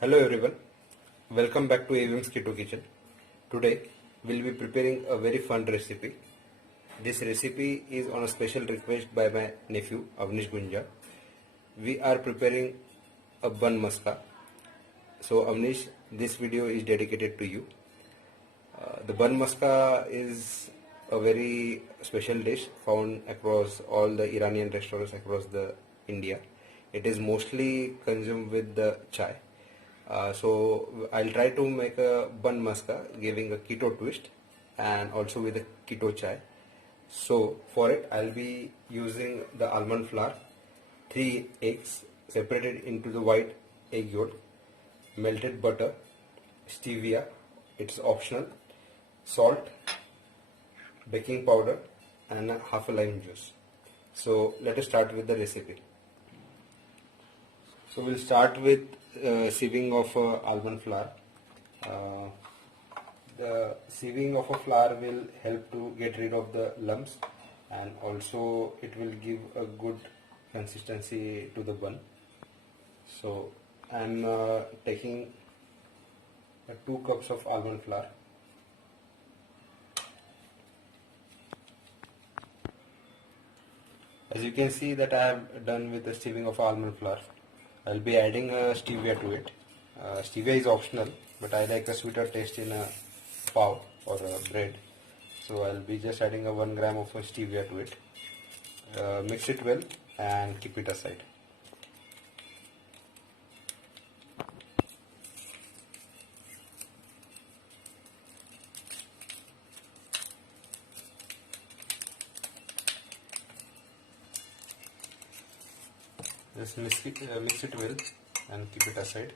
Hello everyone, welcome back to AVM's Keto Kitchen. Today we'll be preparing a very fun recipe. This recipe is on a special request by my nephew Avnish Gunja. We are preparing a bun maska. So Avnish, this video is dedicated to you. The bun maska is a very special dish found across all the Iranian restaurants across the India. It is mostly consumed with the chai. So I'll try to make a bun maska giving a keto twist and also with a keto chai. So for it I'll be using the almond flour, 3 eggs separated into the white egg yolk, melted butter, stevia, it's optional, salt, baking powder and half a lime juice. So let us start with the recipe. So we'll start with sieving of almond flour. The sieving of a flour will help to get rid of the lumps and also it will give a good consistency to the bun. So I'm taking 2 cups of almond flour. As you can see that I have done with the sieving of almond flour. I'll be adding stevia to it. Stevia is optional, but I like a sweeter taste in a pav or a bread. So I'll be just adding 1 gram of stevia to it. Mix it well and keep it aside. Just mix it well and keep it aside.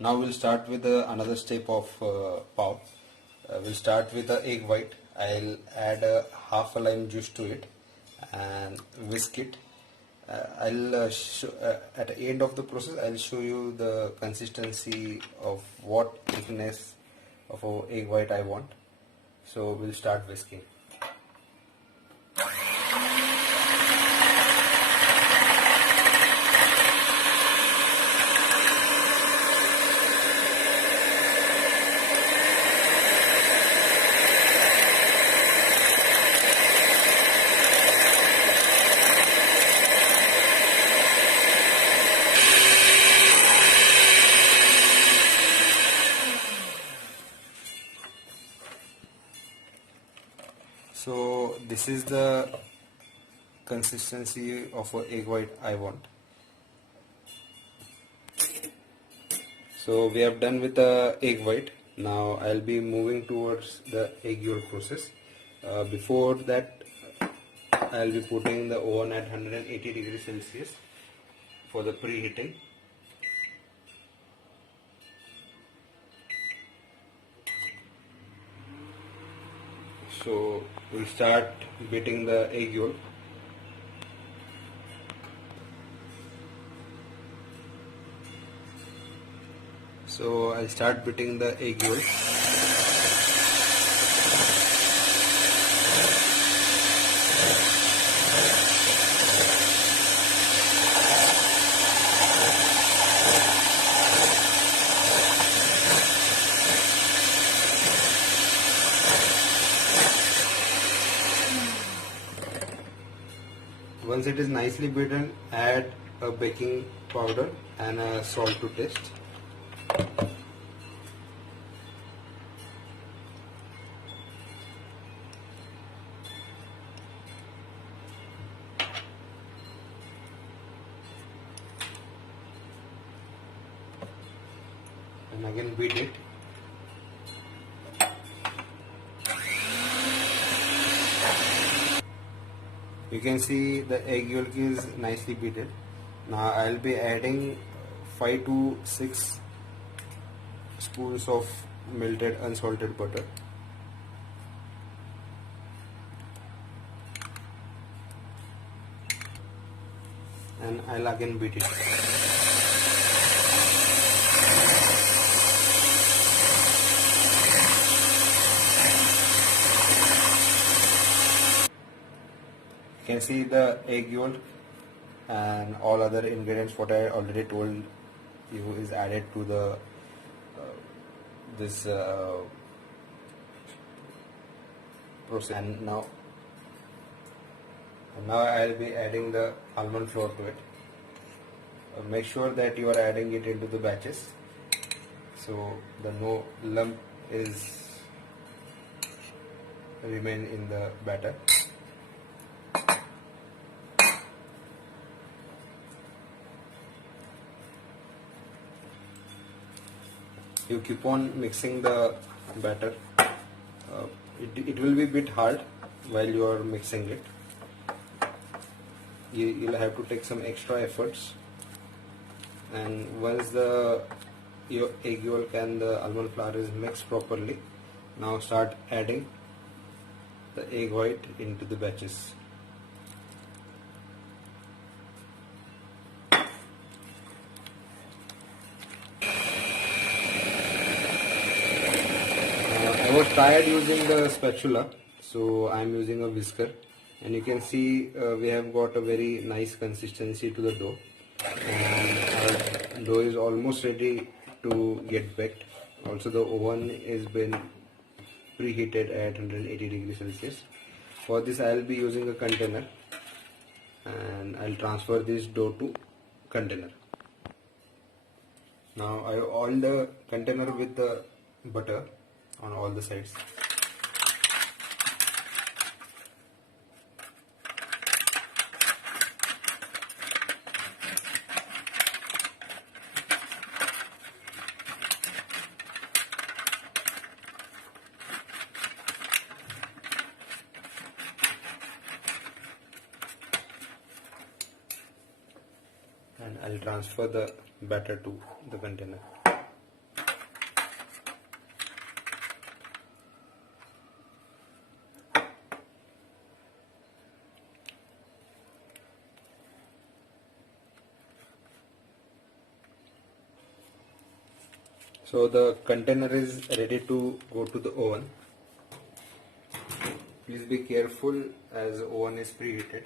Now we'll start with another step of pav. We'll start with the egg white. I'll add half a lime juice to it and whisk it. At the end of the process I'll show you the consistency of what thickness of our egg white I want. So we'll start whisking. So this is the consistency of an egg white I want. So we have done with the egg white. Now I'll be moving towards the egg yolk process. Before that I'll be putting the oven at 180 degrees Celsius for the preheating. So we'll start beating the egg yolk. So I'll start beating the egg yolk. Once it is nicely beaten, add a baking powder and a salt to taste. And again beat it. You can see the egg yolk is nicely beaten. Now I'll be adding 5 to 6 spoons of melted unsalted butter. And I'll again beat it. You can see the egg yolk and all other ingredients what I already told you is added to the this process. And now I'll be adding the almond flour to it. Make sure that you are adding it into the batches so the no lump is remain in the batter. You keep on mixing the batter. It will be a bit hard while you are mixing it. You'll have to take some extra efforts, and once your egg yolk and the almond flour is mixed properly, now start adding the egg white into the batches. I was tired using the spatula, so I am using a whisker, and you can see we have got a very nice consistency to the dough, and our dough is almost ready to get baked. Also the oven is been preheated at 180 degrees Celsius. For this I will be using a container, and I will transfer this dough to container. Now I oil the container with the butter on all the sides. And I'll transfer the batter to the container. So the container is ready to go to the oven. Please be careful as the oven is preheated.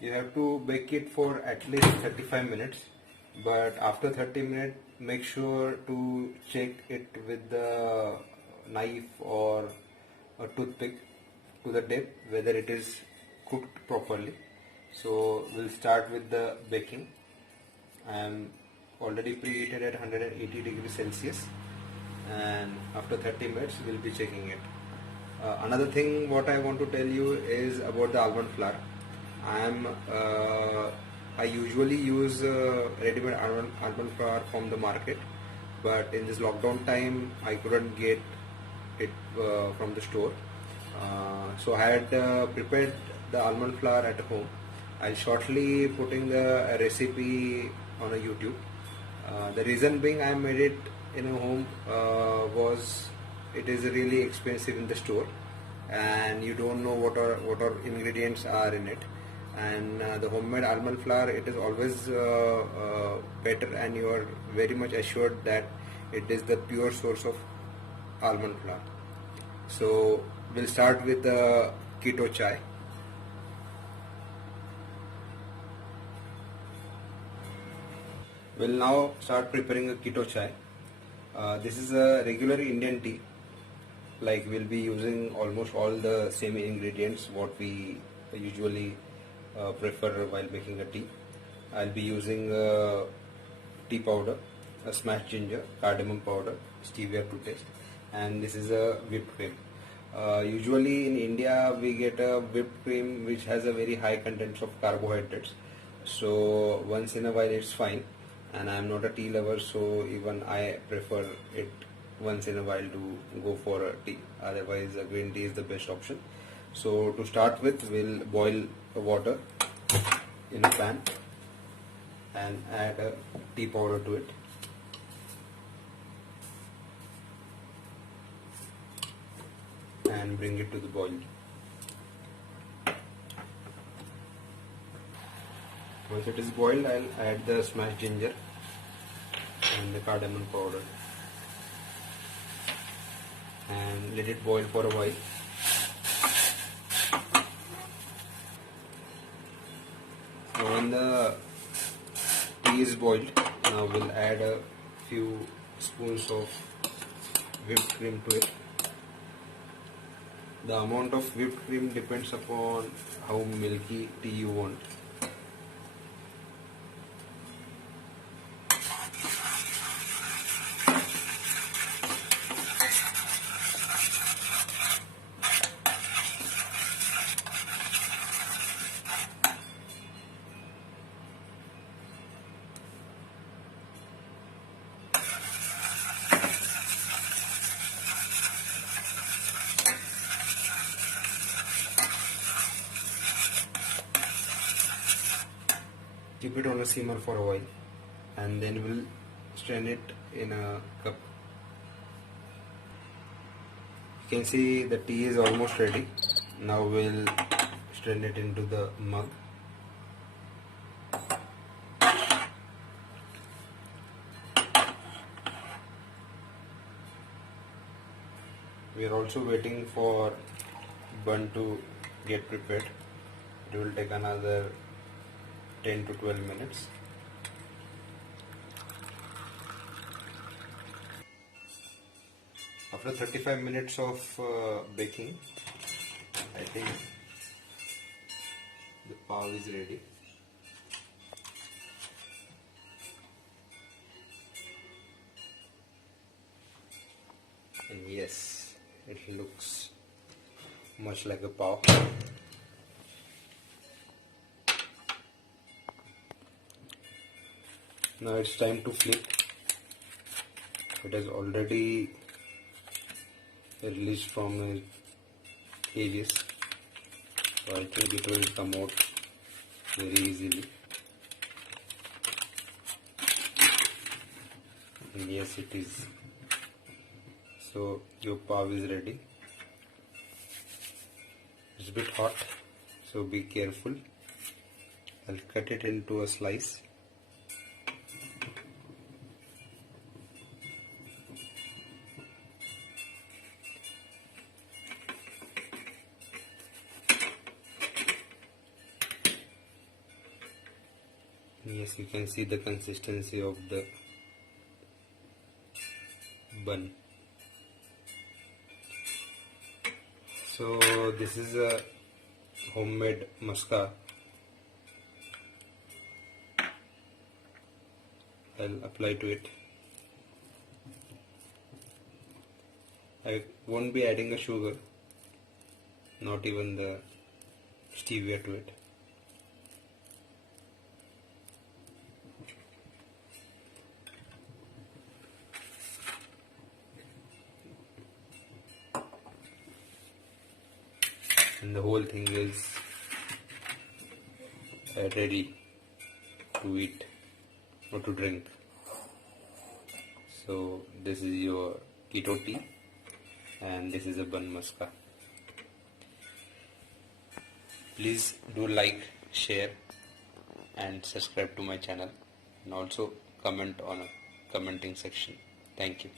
You have to bake it for at least 35 minutes, but after 30 minutes make sure to check it with the knife or a toothpick to the depth whether it is cooked properly. So we'll start with the baking. I am already preheated at 180 degrees Celsius, and after 30 minutes we'll be checking it. Another thing what I want to tell you is about the almond flour. I usually use ready-made almond flour from the market, but in this lockdown time I couldn't get it from the store. So I had prepared the almond flour at home. I'll shortly putting the recipe on a YouTube. The reason being I made it in a home was it is really expensive in the store, and you don't know what are ingredients are in it. And the homemade almond flour, it is always better, and you are very much assured that it is the pure source of almond flour. So we'll start with the keto chai. We'll now start preparing a keto chai. This is a regular Indian tea. Like, we'll be using almost all the same ingredients what we usually prefer while making a tea. I'll be using tea powder, a smashed ginger, cardamom powder, stevia to taste, and this is a whipped cream. Usually in India we get a whipped cream which has a very high content of carbohydrates. So once in a while it's fine, and I'm not a tea lover, so even I prefer it once in a while to go for a tea. Otherwise green tea is the best option. So to start with, we'll boil water in a pan and add a tea powder to it. And bring it to the boil. Once it is boiled, I'll add the smashed ginger and the cardamom powder and let it boil for a while. boiled. Now we'll add a few spoons of whipped cream to it. The amount of whipped cream depends upon how milky tea you want. Keep it on a simmer for a while and then we'll strain it in a cup. You can see the tea is almost ready. Now we'll strain it into the mug. We are also waiting for bun to get prepared. It will take another 10 to 12 minutes. After 35 minutes of baking, I think the pav is ready. And yes, it looks much like a pav. Now it's time to flip. It has already released from its cages, so I think it will come out very easily. And yes, it is. So your pav is ready. It's a bit hot, so be careful. I'll cut it into a slice. Yes, you can see the consistency of the bun. So this is a homemade muska. I'll apply to it. I won't be adding a sugar, not even the stevia to it. And the whole thing is ready to eat or to drink. So this is your keto tea and this is a bun muska. Please do like, share and subscribe to my channel, and also comment on a commenting section. Thank you.